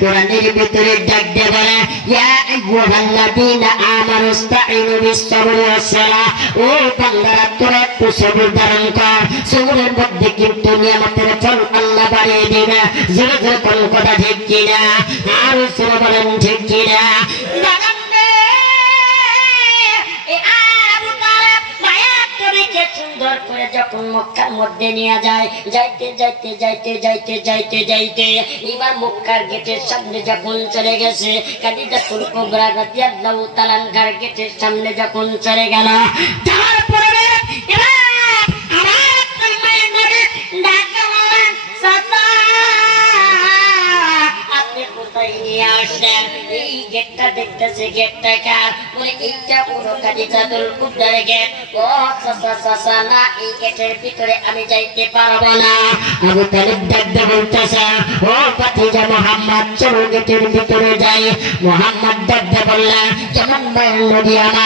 কোরআনের ভিতরে ডাক দিয়ে বলে ইয়া আইয়ুহাল্লাযীনা আমানু ইসতাঈনু বিস-সাবরি ওয়াস-সালাহ। ও বান্দারা তোরা একটু সবর ধারণ কর, সবরের মধ্যে কিন্তু নিয়ামতের ফল আল্লাহ বাড়িয়ে দিবে। জোরে জোরে কোন কথা ঠিক কিনা? আর জোরে বলেন ঠিক কিনা? সুন্দর করে যখন মক্কার মধ্যে নিয়ে যায়, যাইতে যাইতে যাইতে যাইতে যাইতে যাইতে এবার মক্কার গেটের সামনে যখন চলে গেছে, খাদিজাতুল কুবরা রাদিয়াল্লাহু তাআলা আনহার গেটের সামনে যখন চলে গেল, তারপরে এই গেটটা দেখতেছে, গেটটা কার? বলে এইটা পুরো খাদিজাতুল কুবরার গেট। ও চাচা না, এই গেটের ভিতরে আমি যাইতে পারবো না। আবু তালিব ডাকতে বলতেছে ও ভাতিজা মুহাম্মদ, চলো গেটের ভিতরে যাই। মুহাম্মদ ডাকতে বললেন কেমন নবী আমার